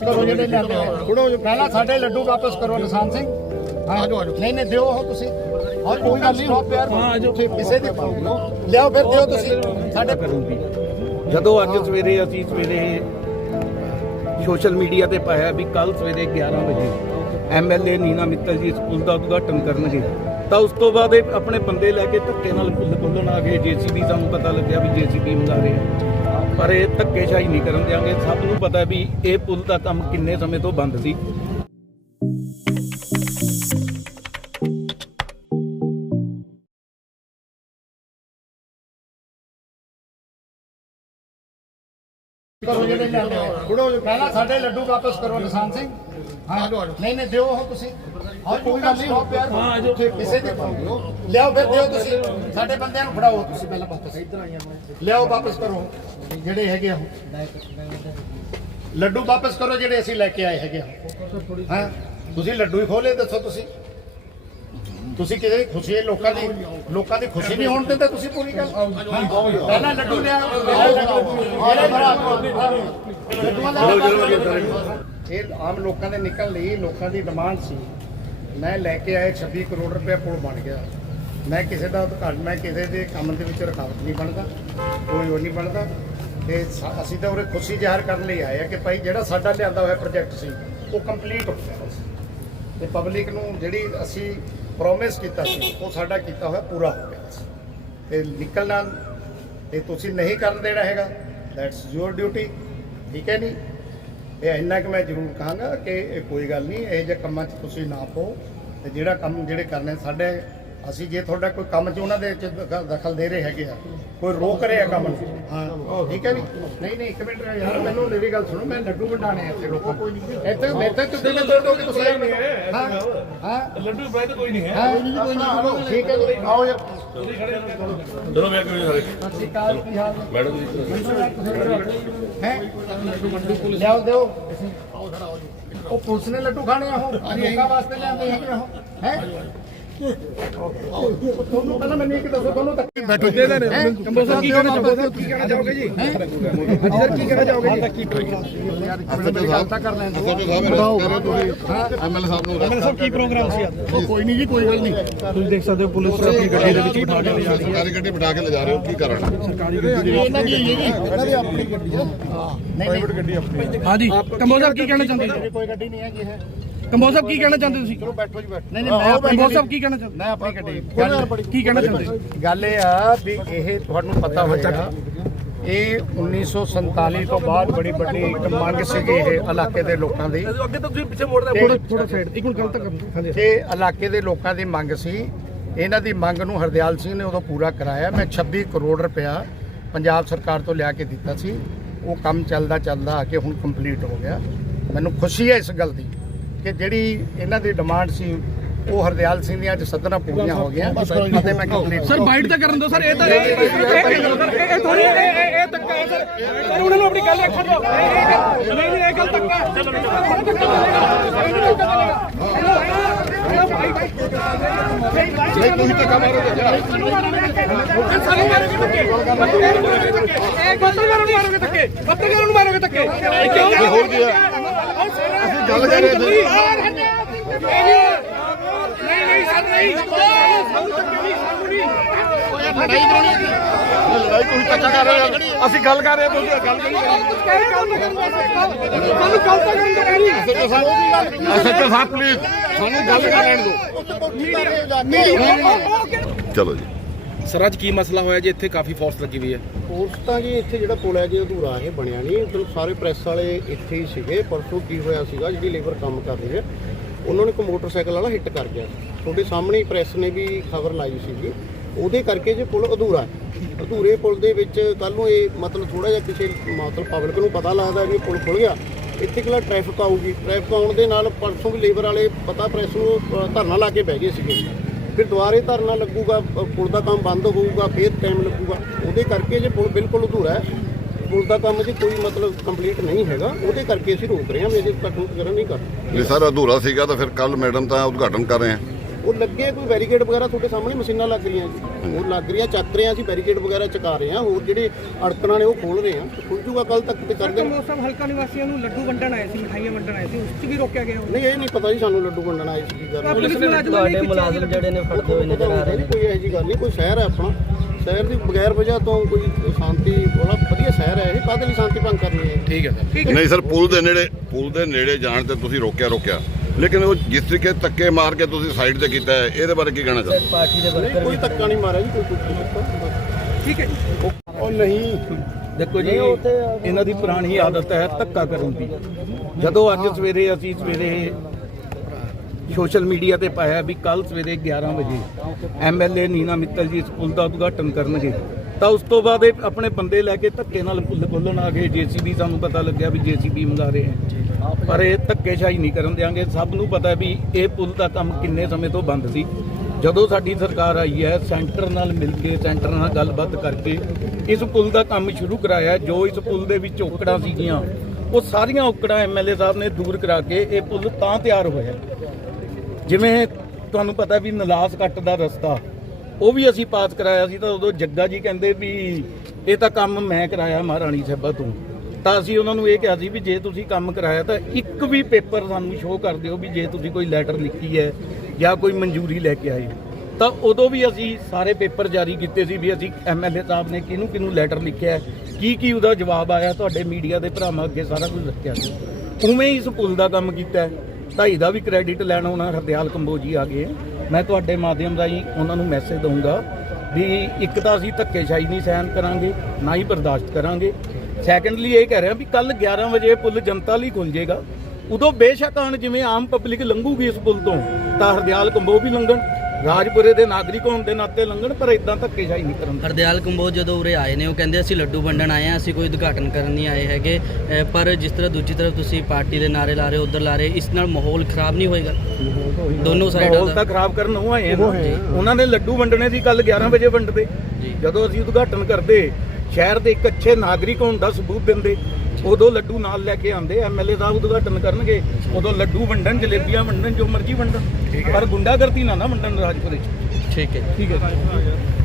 ਕਰੋ ਜਿਹੜੇ ਲਿਆਂਦੇ ਹੋਏ ਪਹਿਲਾਂ ਸਾਡੇ ਲੱਡੂ ਵਾਪਸ ਕਰੋ ਨਿਸ਼ਾਨ ਸਿੰਘ। ਆਜੋ ਆਜੋ ਨਹੀਂ ਨਹੀਂ ਦਿਓ ਉਹ ਤੁਸੀਂ। ਔਰ ਕੋਈ ਗੱਲ ਨਹੀਂ ਹੋ ਪਿਆਰ ਕਿਸੇ ਦੀ ਲਿਆਓ ਫਿਰ ਦਿਓ ਤੁਸੀਂ। ਸਾਡੇ ਜਦੋਂ ਅੱਜ ਸਵੇਰੇ ਅਸੀਂ ਸਵੇਰੇ ਸੋਸ਼ਲ ਮੀਡੀਆ ਤੇ ਪਾਇਆ ਵੀ ਕੱਲ ਸਵੇਰੇ 11 ਵਜੇ ਐਮਐਲਏ ਨੀਨਾ ਮਿੱਤਲ ਜੀ ਸਕੂਲ ਦਾ ਉਦਘਾਟਨ ਕਰਨਗੇ ਤਾਂ ਉਸ ਤੋਂ ਬਾਅਦ ਇਹ ਆਪਣੇ ਬੰਦੇ ਲੈ ਕੇ ਧੱਕੇ ਨਾਲ ਪੁੱਲ ਖੋਲਣ ਆ ਗਏ। ਜੀਸੀਬੀ ਸਾਨੂੰ ਪਤਾ ਲੱਗਿਆ ਵੀ ਜੀਸੀਬੀ ਮੰਗਾ ਰਹੇ ਆ। ਪਰ ਇਹ ਧੱਕੇਸ਼ਾਹੀ ਨਹੀਂ ਕਰਨ ਦਿਆਂਗੇ। ਸਭ ਨੂੰ ਪਤਾ ਵੀ ਇਹ ਪੁਲ ਦਾ ਕੰਮ ਕਿੰਨੇ ਸਮੇਂ ਤੋਂ ਬੰਦ ਸੀ। ਕਰੋ ਜਿਹੜੇ ਲਿਆਂਦੇ ਹੋਏ ਪਹਿਲਾਂ ਸਾਡੇ ਲੱਡੂ ਵਾਪਸ ਕਰੋ ਨਿਸ਼ਾਨ ਸਿੰਘ। ਆਜੋ ਆਜੋ। ਨਹੀਂ ਨਹੀਂ ਦਿਓ ਉਹ ਤੁਸੀਂ। ਔਰ ਕੋਈ ਗੱਲ ਨਹੀਂ। ਹੋ ਪਿਆਰ ਕਿਸੇ ਦੀ ਲਿਆਓ ਫਿਰ ਦਿਓ ਤੁਸੀਂ। ਸਾਡੇ ਬੰਦਿਆਂ ਨੂੰ ਫੜਾਓ ਤੁਸੀਂ ਪਹਿਲਾਂ ਵਾਪਸ। ਇੱਧਰ ਆਈਆਂ ਲਿਆਓ ਵਾਪਸ ਕਰੋ। ਜਿਹੜੇ ਹੈਗੇ ਆ। ਲੱਡੂ ਵਾਪਸ ਕਰੋ ਜਿਹੜੇ ਅਸੀਂ ਲੈ ਕੇ ਆਏ ਹੈਗੇ ਆ। ਹਾਂ। ਤੁਸੀਂ ਲੱਡੂ ਹੀ ਖੋਲੇ ਦੱਸੋ ਤੁਸੀਂ। ਤੁਸੀਂ ਕਿਸੇ ਦੀ ਖੁਸ਼ੀ ਹੈ ਲੋਕਾਂ ਦੀ ਲੋਕਾਂ ਦੀ ਖੁਸ਼ੀ ਨਹੀਂ ਹੋਣ ਦਿੰਦੇ ਤੁਸੀਂ ਪੂਰੀ ਗੱਲ। ਪਹਿਲਾਂ ਲੱਡੂ ਲਿਆ ਮੇਰੇ ਭਰਾ ਲੱਡੂਆਂ ਦਾ ਇਹ ਆਮ ਲੋਕਾਂ ਦੇ ਨਿਕਲ ਲਈ ਲੋਕਾਂ ਦੀ ਡਿਮਾਂਡ ਸੀ। ਮੈਂ ਲੈ ਕੇ ਆਏ 26 ਕਰੋੜ ਰੁਪਏ ਪੁਲ ਬਣ ਗਿਆ। ਮੈਂ ਕਿਸੇ ਦਾ ਉਦਘਾਟਨ ਮੈਂ ਕਿਸੇ ਦੇ ਕੰਮ ਦੇ ਵਿੱਚ ਰੁਕਾਵਟ ਨਹੀਂ ਬਣਦਾ ਕੋਈ ਉਹ ਨਹੀਂ ਬਣਦਾ। ਤੇ ਅਸੀਂ ਤਾਂ ਉਰੇ ਖੁਸ਼ੀ ਜ਼ਾਹਰ ਕਰਨ ਲਈ ਆਏ ਆ ਕਿ ਭਾਈ ਜਿਹੜਾ ਸਾਡਾ ਲਿਆਂਦਾ ਹੋਇਆ ਪ੍ਰੋਜੈਕਟ ਸੀ ਉਹ ਕੰਪਲੀਟ ਹੋ ਗਿਆ। ਤੇ ਪਬਲਿਕ ਨੂੰ ਜਿਹੜੀ ਅਸੀਂ ਪ੍ਰੋਮਿਸ ਕੀਤਾ ਸੀ, ਉਹ ਸਾਡਾ ਕੀਤਾ ਹੋਇਆ ਪੂਰਾ ਹੋ ਗਿਆ। ਸੀ ਤੇ ਨਿਕਲਣਾ, ਤੇ ਤੁਸੀਂ ਨਹੀਂ ਕਰਨ ਦੇਣਾ ਹੈਗਾ ਦੈਟਸ ਯੂਰ ਡਿਊਟੀ ਠੀਕ ਹੈ ਨਹੀਂ? ਇਹ ਇੰਨਾ ਕਿ ਮੈਂ ਜ਼ਰੂਰ ਕਹਾਂਗਾ ਕਿ ਇਹ ਕੋਈ ਗੱਲ ਨਹੀਂ, ਇਹ ਜਿਹੇ ਕੰਮਾਂ 'ਚ ਤੁਸੀਂ ਨਾ ਪਓ, ਤੇ ਜਿਹੜਾ ਕੰਮ ਜਿਹੜੇ ਕਰਨੇ ਸਾਡੇ ਅਸੀਂ ਜੇ ਤੁਹਾਡਾ ਕੋਈ ਕੰਮ 'ਚ ਉਹਨਾਂ ਦੇ 'ਚ ਦਖ- ਦਖਲ ਦੇ ਰਹੇ ਹੈਗੇ ਆ ਕੋਈ ਰੋਕ ਰਿਹਾ ਕੰਮ ਨੂੰ? ਹਾਂ ਠੀਕ ਹੈ ਨਹੀਂ ਨਹੀਂ ਨਹੀਂ ਇੱਕ ਮਿੰਟ ਯਾਰ ਮੈਨੂੰ ਮੇਰੀ ਗੱਲ ਸੁਣੋ ਮੈਂ ਲੱਡੂ ਵੰਡਾਣੇ ਆ ਇੱਥੇ ਲੋਕਾਂ ਕੋਈ ਨਹੀਂ ਇੱਥੇ ਮੈਥੇ ਤੁਸੀਂ ਮੈਂ ਦੋ ਕਿ ਤੁਸੀਂ ਹਾਂ। ਹਾਂ ਲੱਡੂ ਬ੍ਰੈਡ ਕੋਈ ਨਹੀਂ ਹੈ। ਹਾਂ ਕੋਈ ਨਹੀਂ ਠੀਕ ਹੈ ਜੀ ਆਓ ਯਾਰ। ਚਲੋ। ਮੈਂ ਕੋਈ ਸਾਰੇ ਸਤਿ ਸ਼੍ਰੀ ਅਕਾਲ ਕੀ ਹਾਲ ਹੈ? ਮੈਡਮ ਜੀ ਹੈ? ਲਿਆਓ ਦਿਓ। ਉਹ ਪੁਲਿਸ ਨੇ ਲੱਡੂ ਖਾਣੇ ਆ ਉਹ। ਲੋਕਾਂ ਵਾਸਤੇ ਲਿਆਂਦੇ ਹੈਗੇ ਉਹ। ਹੈ? ਤੁਹਾਨੂੰ ਪਹਿਲਾਂ ਮੈਨੂੰ ਇੱਕ ਦੱਸੋ ਤੁਹਾਨੂੰ ਤੱਕ ਬੈਠੋ ਦੇ ਦੇ ਕੰਬੋ ਸਾਹਿਬ ਕੀ ਕਹਿਣਾ ਚਾਹੋਗੇ? ਕੀ ਕਹਿਣਾ ਚਾਹੋਗੇ ਜੀ? ਹਾਂਜੀ ਸਰ ਕੀ ਕਹਿਣਾ ਚਾਹੋਗੇ ਜੀ? ਯਾਰ ਮੇਰੀ ਗੱਲ ਤਾਂ ਕਰ ਲੈਣ ਦਿਓ। ਐਮਐਲਏ ਸਾਹਿਬ ਨੂੰ ਐਮਐਲਏ ਸਾਹਿਬ ਕੀ ਪ੍ਰੋਗਰਾਮ ਸੀ ਅੱਜ? ਉਹ ਕੋਈ ਨਹੀਂ ਜੀ ਕੋਈ ਗੱਲ ਨਹੀਂ। ਤੁਸੀਂ ਦੇਖ ਸਕਦੇ ਹੋ ਪੁਲਿਸ ਆਪਣੀ ਗੱਡੀ ਦੇ ਵਿੱਚ ਬਿਠਾ ਕੇ ਲੈ ਜਾ ਰਹੀ ਹੈ। ਸਰਕਾਰੀ ਗੱਡੀ ਬਿਠਾ ਕੇ ਲਿਜਾ ਰਹੇ ਹੋ ਕੀ ਕਰਨ ਇਹਨਾਂ ਦੀ ਹੈ ਜੀ। ਇਹਨਾਂ ਦੀ ਆਪਣੀ ਗੱਡੀ ਹੈ। ਨਹੀਂ ਪ੍ਰਾਈਵੇਟ ਗੱਡੀ ਆਪਣੀ ਹਾਂਜੀ ਕੰਬੋਜ ਸਾਹਿਬ ਕੀ ਕਹਿਣਾ ਚਾਹੁੰਦੇ ਕੋਈ ਗੱਡੀ ਨਹੀਂ ਹੈਗੀ ਹੈ ਕੰਬੋਜ ਸਾਹਿਬ ਕੀ ਕਹਿਣਾ ਚਾਹੁੰਦੇ ਤੁਸੀਂ? ਚਲੋ ਬੈਠੋ ਜੀ ਬੈਠੋ। ਨਹੀਂ ਨਹੀਂ ਮੈਂ ਆਪਣੀ ਕੰਬੋਜ ਸਾਹਿਬ ਕੀ ਕਹਿਣਾ ਚਾਹੁੰਦੇ? ਮੈਂ ਆਪਣੀ ਗੱਡੀ ਗੱਲ ਕੀ ਕਹਿਣਾ ਚਾਹੁੰਦੇ? ਗੱਲ ਇਹ ਆ ਵੀ ਇਹ ਤੁਹਾਨੂੰ ਪਤਾ ਹੋਵੇਗਾ ਇਹ 1947 ਤੋਂ ਬਾਅਦ ਬੜੀ ਵੱਡੀ ਇੱਕ ਮੰਗ ਸੀਗੀ ਇਹ ਇਲਾਕੇ ਦੇ ਲੋਕਾਂ ਦੀ। ਅੱਗੇ ਤਾਂ ਤੁਸੀਂ ਪਿੱਛੇ ਮੋੜਦੇ ਥੋੜਾ ਥੋੜਾ ਸਾਈਡ ਇੱਕ ਮਿੰਟ ਗੱਲ ਤਾਂ ਕਰੋ ਹਾਂਜੀ। ਤੇ ਇਲਾਕੇ ਦੇ ਲੋਕਾਂ ਦੀ ਮੰਗ ਸੀ ਇਹਨਾਂ ਦੀ ਮੰਗ ਨੂੰ ਹਰਦਿਆਲ ਸਿੰਘ ਨੇ ਉਦੋਂ ਪੂਰਾ ਕਰਾਇਆ। ਮੈਂ 26 ਕਰੋੜ ਰੁਪਇਆ ਪੰਜਾਬ ਸਰਕਾਰ ਤੋਂ ਲਿਆ ਕੇ ਦਿੱਤਾ ਸੀ। ਉਹ ਕੰਮ ਚੱਲਦਾ ਚੱਲਦਾ ਆ ਕੇ ਹੁਣ ਕੰਪਲੀਟ ਹੋ ਗਿਆ। ਮੈਨੂੰ ਖੁਸ਼ੀ ਹੈ ਇਸ ਗੱਲ ਦੀ। ਕਿ ਜਿਹੜੀ ਇਹਨਾਂ ਦੀ ਡਿਮਾਂਡ ਸੀ ਉਹ ਹਰਦਿਆਲ ਸਿੰਘ ਦੀਆਂ ਅੱਜ ਸੱਦਣਾ ਪੂਰੀਆਂ ਹੋ ਗਈਆਂ ਅਤੇ ਮੈਂ ਕੰਪਲੀਟ ਸਰ ਬਾਈਟ ਤਾਂ ਕਰਨ ਦਿਓ ਸਰ ਇਹ ਤਾਂ ਇਹ ਇਹ ਥੋੜੀ ਇਹ ਇਹ ਇਹ ਧੱਕਾ ਹੈ ਸਰ ਸਰ ਉਹਨਾਂ ਨੂੰ ਆਪਣੀ ਗੱਲ ਰੱਖਣ ਦਿਓ ਇਹ- ਇਹ ਗੱਲ- ਨਹੀਂ ਨਹੀਂ ਇਹ ਗੱਲ ਧੱਕਾ ਹੈ ਨਹੀਂ ਤੁਸੀਂ ਧੱਕਾ ਮਾਰੋਗੇ ਜਿਹੜਾ ਸਾਨੂੰ ਮਾਰੋਗੇ ਧੱਕੇ ਪੱਤਰਕਾਰਾਂ ਨੂੰ ਮਾਰੋਗੇ ਧੱਕੇ ਪੱਤਰਕਾਰਾਂ ਨੂੰ ਮਾਰੋਗੇ ਧੱਕੇ ਪੱਤਰਕਾਰਾਂ ਨੂੰ ਮਾਰੋਗੇ ਧੱਕੇ ਕਿਉਂ ਹੋਰ ਕੀ ਹੈ ਗੱਲ ਕਰ ਰਹੇ ਸੀ। ਨਹੀਂ ਨਹੀਂ ਸਰ ਨਹੀਂ ਸਾਨੂੰ ਨਹੀਂ ਸਾਨੂੰ ਨਹੀਂ ਲੜਾਈ ਕਰਾਉਣੀ ਲੜਾਈ ਤੁਸੀਂ ਧੱਕਾ ਕਰ ਰਹੇ ਹੋ ਅਸੀਂ ਗੱਲ ਕਰ ਰਹੇ ਤੁਸੀਂ ਗੱਲ ਕਰੀ ਸਾਨੂੰ ਗੱਲ ਤਾਂ ਕਰਨ ਦੇ ਨਹੀਂ ਐਸਐਚਓ ਸਾਹਿਬ ਐਸਐਚਓ ਸਾਹਿਬ ਪਲੀਜ਼ ਸਾਨੂੰ ਗੱਲ ਕਰ ਲੈਣ ਦਿਓ। ਚਲੋ ਜੀ। ਸਰ, ਅੱਜ ਕੀ ਮਸਲਾ ਹੋਇਆ ਜੀ? ਇੱਥੇ ਕਾਫੀ ਫੋਰਸ ਲੱਗੀ ਹੋਈ ਹੈ। ਫੋਰਸ ਤਾਂ ਜੀ ਇੱਥੇ ਜਿਹੜਾ ਪੁਲ ਹੈ ਜੀ ਅਧੂਰਾ ਇਹ ਬਣਿਆ ਨਹੀਂ। ਮਤਲਬ ਸਾਰੇ ਪ੍ਰੈਸ ਵਾਲੇ ਇੱਥੇ ਹੀ ਸੀਗੇ। ਪਰਸੋਂ ਕੀ ਹੋਇਆ ਸੀਗਾ, ਜਿਹੜੀ ਲੇਬਰ ਕੰਮ ਕਰ ਰਹੀ ਹੈ ਉਹਨਾਂ ਨੇ ਇੱਕ ਮੋਟਰਸਾਈਕਲ ਵਾਲਾ ਹਿੱਟ ਕਰ ਗਿਆ। ਤੁਹਾਡੇ ਸਾਹਮਣੇ ਹੀ ਪ੍ਰੈਸ ਨੇ ਵੀ ਖਬਰ ਲਾਈ ਸੀਗੀ। ਉਹਦੇ ਕਰਕੇ ਜੇ ਪੁਲ ਅਧੂਰਾ ਹੈ। ਅਧੂਰੇ ਪੁਲ ਦੇ ਵਿੱਚ ਕੱਲ ਨੂੰ ਇਹ ਮਤਲਬ ਥੋੜਾ ਜਿਹਾ ਕਿਸੇ ਮਤਲਬ ਪਬਲਿਕ ਨੂੰ ਪਤਾ ਲੱਗਦਾ ਵੀ ਇਹ ਪੁਲ ਖੁੱਲ ਗਿਆ। ਇੱਥੇ ਕਿਲਾ ਟ੍ਰੈਫਿਕ ਆਊਗੀ। ਟ੍ਰੈਫਿਕ ਆਉਣ ਦੇ ਨਾਲ ਪਰਸੋਂ ਵੀ ਲੇਬਰ ਵਾਲੇ ਪਤਾ ਪ੍ਰੈਸ ਨੂੰ ਧਰਨਾ ਲਾ ਕੇ ਬਹਿ ਗਏ ਸੀਗੇ। ਫਿਰ ਦੁਬਾਰੇ ਧਰਨਾ ਲੱਗੂਗਾ ਅ, ਪੁਲ ਦਾ ਕੰਮ ਬੰਦ ਹੋਊਗਾ ਫਿਰ ਟਾਈਮ ਲੱਗੂਗਾ। ਉਹਦੇ ਕਰਕੇ ਜੇ ਪੁਲ ਬਿਲਕੁਲ ਅਧੂਰਾ ਹੈ ਪੁਲ ਦਾ ਕੰਮ ਜੀ ਕੋਈ ਮਤਲਬ ਕੰਪਲੀਟ ਨਹੀਂ ਹੈਗਾ ਉਹਦੇ ਕਰਕੇ ਅਸੀਂ ਰੋਕ ਰਹੇ ਹਾਂ ਮੇਰੇ ਤੱਕ ਕਰਨ ਨਹੀਂ ਕਰ ਜੇ ਸਰ ਅਧੂਰਾ ਸੀਗਾ ਤਾਂ ਫਿਰ ਕੱਲ ਮੈਡਮ ਤਾਂ ਉਦਘਾਟਨ ਕਰ ਰਹੇ ਆ। ਉਹ ਲੱਗੇ ਕੋਈ ਬੈਰੀਕੇਡ ਵਗੈਰਾ ਤੁਹਾਡੇ ਸਾਹਮਣੇ ਮਸ਼ੀਨਾਂ ਲੱਗ ਰਹੀਆਂ ਜੀ। ਉਹ ਲੱਗ ਰਹੀਆਂ ਚੱਕ ਰਹੇ ਆ ਅਸੀਂ ਬੈਰੀਕੇਡ ਵਗੈਰਾ ਚਕਾ ਰਹੇ ਆ ਹੋਰ ਜਿਹੜੇ ਅੜਕਣਾ ਨੇ ਉਹ ਖੋਲ ਰਹੇ ਆ। ਖੁੱਲ ਜੂਗਾ ਕੱਲ ਤੱਕ ਤੇ ਕਰਦੇ ਸਾਹਿਬ ਹਲਕਾ ਨਿਵਾਸੀਆਂ ਨੂੰ ਲੱਡੂ ਵੰਡਣ ਆਏ ਸੀ ਮਿਠਾਈਆਂ ਵੰਡਣ ਆਏ ਸੀ ਉਸ 'ਚ ਵੀ ਰੋਕਿਆ ਗਿਆ ਨਹੀਂ ਇਹ ਨਹੀਂ ਪਤਾ ਜੀ ਸਾਨੂੰ ਲੱਡੂ ਵੰਡਣ ਆਏ ਸੀ ਕੀ ਗੱਲ ਪੁਲਿਸ ਮੁਲਾਜ਼ਮਾਂ ਜਿਹੜੇ ਨੇ ਫੜਦੇ ਹੋਏ ਨਜ਼ਰ ਆ ਰਹੇ ਨੇ। ਕੋਈ ਇਹੋ ਜਿਹੀ ਗੱਲ ਨਹੀਂ ਕੋਈ ਸ਼ਹਿਰ ਹੈ ਆਪਣਾ। ਸ਼ਹਿਰ ਦੀ ਬਗੈਰ ਵਜ੍ਹਾ ਤੋਂ ਕੋਈ ਸ਼ਾਂਤੀ ਬੜਾ ਵਧੀਆ ਸ਼ਹਿਰ ਹੈ ਇਹ ਕਾਹਦੇ ਲਈ ਸ਼ਾਂਤੀ ਭੰਗ ਕਰਨੀ ਹੈ? ਠੀਕ ਹੈ ਸਰ। ਨਹੀਂ ਸਰ ਪੁਲ ਦੇ ਨੇੜੇ ਪੁਲ ਦੇ ਨੇੜੇ ਜਾਣ ਤੇ ਤੁਸੀਂ ਰੋਕਿਆ ਰੋਕਿਆ। ਲੇਕਿਨ ਉਹ ਜਿਸ ਤਰੀਕੇ ਧੱਕੇ ਮਾਰ ਕੇ ਤੁਸੀਂ ਸਾਈਡ ਤੇ ਕੀਤਾ ਹੈ ਇਹਦੇ ਬਾਰੇ ਕੀ ਕਹਿਣਾ ਚਾਹੁੰਦੇ ਨਹੀਂ ਕੋਈ ਧੱਕਾ ਨਹੀਂ ਮਾਰਿਆ ਜੀ ਕੋਈ ਕੁਝ ਠੀਕ ਹੈ ਉਹ ਨਹੀਂ। ਦੇਖੋ ਜੀ ਇਹਨਾਂ ਦੀ ਪੁਰਾਣੀ ਆਦਤ ਹੈ ਧੱਕਾ ਕਰਨ ਦੀ। ਜਦੋਂ ਅੱਜ ਸਵੇਰੇ ਅਸੀਂ ਸਵੇਰੇ ਸੋਸ਼ਲ ਮੀਡੀਆ ਤੇ ਪਾਇਆ ਵੀ ਕੱਲ ਸਵੇਰੇ 11 ਵਜੇ ਐਮਐਲਏ ਨੀਨਾ ਮਿੱਤਲ ਜੀ ਸਕੂਲ ਦਾ ਉਦਘਾਟਨ ਕਰਨਗੇ ਤਾਂ ਉਸ ਤੋਂ ਬਾਅਦ ਇਹ ਆਪਣੇ ਬੰਦੇ ਲੈ ਕੇ ਧੱਕੇ ਨਾਲ ਪੁੱਲ ਖੋਲਣ ਆ ਗਏ। ਜੀਸੀਬੀ ਸਾਨੂੰ ਪਤਾ ਲੱਗਿਆ ਵੀ ਜੀਸੀਬੀ ਮੰਗਾ ਰਹੇ ਹੈ। ਪਰ ਇਹ ਧੱਕੇਸ਼ਾਹੀ ਨਹੀਂ ਕਰਨ ਦਿਆਂਗੇ। ਸਭ ਨੂੰ ਪਤਾ ਵੀ ਇਹ ਪੁਲ ਦਾ ਕੰਮ ਕਿੰਨੇ ਸਮੇਂ ਤੋਂ ਬੰਦ ਸੀ। ਜਦੋਂ ਸਾਡੀ ਸਰਕਾਰ ਆਈ ਹੈ, ਸੈਂਟਰ ਨਾਲ ਮਿਲ ਕੇ, ਸੈਂਟਰ ਨਾਲ ਗੱਲਬਾਤ ਕਰਕੇ ਇਸ ਪੁਲ ਦਾ ਕੰਮ ਸ਼ੁਰੂ ਕਰਾਇਆ, ਜੋ ਇਸ ਪੁਲ ਦੇ ਵਿੱਚ ਔਕੜਾਂ ਸੀਗੀਆਂ, ਉਹ ਸਾਰੀਆਂ ਔਕੜਾਂ ਐਮਐਲਏ ਸਾਹਿਬ ਨੇ ਦੂਰ ਕਰਾ ਕੇ ਇਹ ਪੁਲ ਤਾਂ ਤਿਆਰ ਹੋਇਆ। ਜਿਵੇਂ ਤੁਹਾਨੂੰ ਪਤਾ ਵੀ ਨਲਾਸ ਕੱਟ ਦਾ ਰਸਤਾ, ਉਹ ਵੀ ਅਸੀਂ ਪਾਸ ਕਰਾਇਆ ਸੀ ਤਾਂ ਉਦੋਂ ਜੱਗਾ ਜੀ ਕਹਿੰਦੇ ਵੀ ਇਹ ਤਾਂ ਕੰਮ ਮੈਂ ਕਰਾਇਆ ਮਹਾਰਾਣੀ ਸਾਹਿਬਾ ਤੋਂ। ਤਾਂ ਅਸੀਂ ਉਹਨਾਂ ਨੂੰ ਇਹ ਕਿਹਾ ਸੀ ਵੀ ਜੇ ਤੁਸੀਂ ਕੰਮ ਕਰਾਇਆ ਤਾਂ ਇੱਕ ਵੀ ਪੇਪਰ ਸਾਨੂੰ ਸ਼ੋਅ ਕਰ ਦਿਓ ਵੀ ਜੇ ਤੁਸੀਂ ਕੋਈ ਲੈਟਰ ਲਿਖੀ ਹੈ ਜਾਂ ਕੋਈ ਮਨਜ਼ੂਰੀ ਲੈ ਕੇ ਆਏ। ਤਾਂ ਉਦੋਂ ਵੀ ਅਸੀਂ ਸਾਰੇ ਪੇਪਰ ਜਾਰੀ ਕੀਤੇ ਸੀ ਵੀ ਅਸੀਂ ਐਮਐਲਏ ਸਾਹਿਬ ਨੇ ਕਿਹਨੂੰ ਕਿਹਨੂੰ ਲੈਟਰ ਲਿਖਿਆ ਕੀ ਕੀ ਉਹਦਾ ਜਵਾਬ ਆਇਆ, ਤੁਹਾਡੇ ਮੀਡੀਆ ਦੇ ਭਰਾਵਾਂ ਅੱਗੇ ਸਾਰਾ ਕੁਝ ਰੱਖਿਆ ਸੀ। ਉਵੇਂ ਹੀ ਇਸ ਪੁਲ ਦਾ ਕੰਮ ਕੀਤਾ ਢਾਈ ਦਾ ਵੀ ਕ੍ਰੈਡਿਟ ਲੈਣ ਉਹਨਾਂ ਹਰਦਿਆਲ ਕੰਬੋਜੀ ਆ ਗਏ ਮੈਂ ਤੁਹਾਡੇ ਮਾਧਿਅਮ ਰਾਹੀਂ ਉਹਨਾਂ ਨੂੰ ਮੈਸੇਜ ਦਊਂਗਾ ਵੀ ਇੱਕ ਤਾਂ ਅਸੀਂ ਧੱਕੇਸ਼ਾਹੀ ਨਹੀਂ ਸਹਿਣ ਕਰਾਂਗੇ, ਨਾ ਹੀ ਬਰਦਾਸ਼ਤ ਕਰਾਂਗੇ। ਸੈਕੰਡਲੀ ਇਹ ਕਹਿ ਰਿਹਾ ਵੀ ਕੱਲ 11 ਵਜੇ ਪੁਲ ਜਨਤਾ ਲਈ ਖੁੱਲ ਜਾਏਗਾ। ਉਦੋਂ ਬੇਸ਼ੱਕ ਆਣ ਜਿਵੇਂ ਆਮ ਪਬਲਿਕ ਲੰਘੂਗੀ ਇਸ ਪੁਲ ਤੋਂ ਤਾਂ ਹਰਦਿਆਲ ਕੰਬੋ ਵੀ ਲੰਘਣ ਰਾਜਪੁਰੇ ਦੇ ਨਾਗਰਿਕ ਹੋਣ ਦੇ ਨਾਤੇ ਲੰਘਣ ਪਰ ਇਦਾਂ ਧੱਕੇਸ਼ਾਹੀ ਨਹੀਂ ਕਰਨ ਹਰਦਿਆਲ ਕੰਬੋਜ ਜਦੋਂ ਉਰੇ ਆਏ ਨੇ ਉਹ ਕਹਿੰਦੇ ਅਸੀਂ ਲੱਡੂ ਵੰਡਣ ਆਏ ਆ ਅਸੀਂ ਕੋਈ ਉਦਘਾਟਨ ਕਰਨ ਨਹੀਂ ਆਏ ਹੈਗੇ। ਪਰ ਜਿਸ ਤਰ੍ਹਾਂ ਦੂਜੀ ਤਰਫ ਤੁਸੀਂ ਪਾਰਟੀ ਦੇ ਨਾਰੇ ਲਾ ਰਹੇ ਹੋ ਉਧਰ ਲਾ ਰਹੇ ਇਸ ਨਾਲ ਮਾਹੌਲ ਖਰਾਬ ਨਹੀਂ ਹੋਏਗਾ? ਦੋਨੋਂ ਸਾਈਡਾਂ ਮਾਹੌਲ ਦਾ ਤਾਂ ਖਰਾਬ ਕਰਨ ਉਹ ਆਏ ਆ। ਉਹਨਾਂ ਨੇ ਲੱਡੂ ਵੰਡਣੇ ਸੀ ਕੱਲ 11 ਵਜੇ ਵੰਡਦੇ। ਜਦੋਂ ਅਸੀਂ ਉਦਘਾਟਨ ਕਰਦੇ ਸ਼ਹਿਰ ਦੇ ਇੱਕ ਅੱਛੇ ਨਾਗਰਿਕ ਹੋਣ ਦਾ ਸਬੂਤ ਦਿੰਦੇ ਉਦੋਂ ਲੱਡੂ ਨਾਲ ਲੈ ਕੇ ਆਉਂਦੇ ਐਮਐਲਏ ਸਾਹਿਬ ਉਦਘਾਟਨ ਕਰਨਗੇ ਉਦੋਂ ਲੱਡੂ ਵੰਡਣ ਜਲੇਬੀਆਂ ਵੰਡਣ ਜੋ ਮਰਜ਼ੀ ਵੰਡਣ ਪਰ ਗੁੰਡਾਗਰਦੀ ਨਾ ਨਾ ਵੰਡਣ ਰਾਜਪੁਰੇ ਚ। ਠੀਕ ਹੈ ਠੀਕ ਹੈ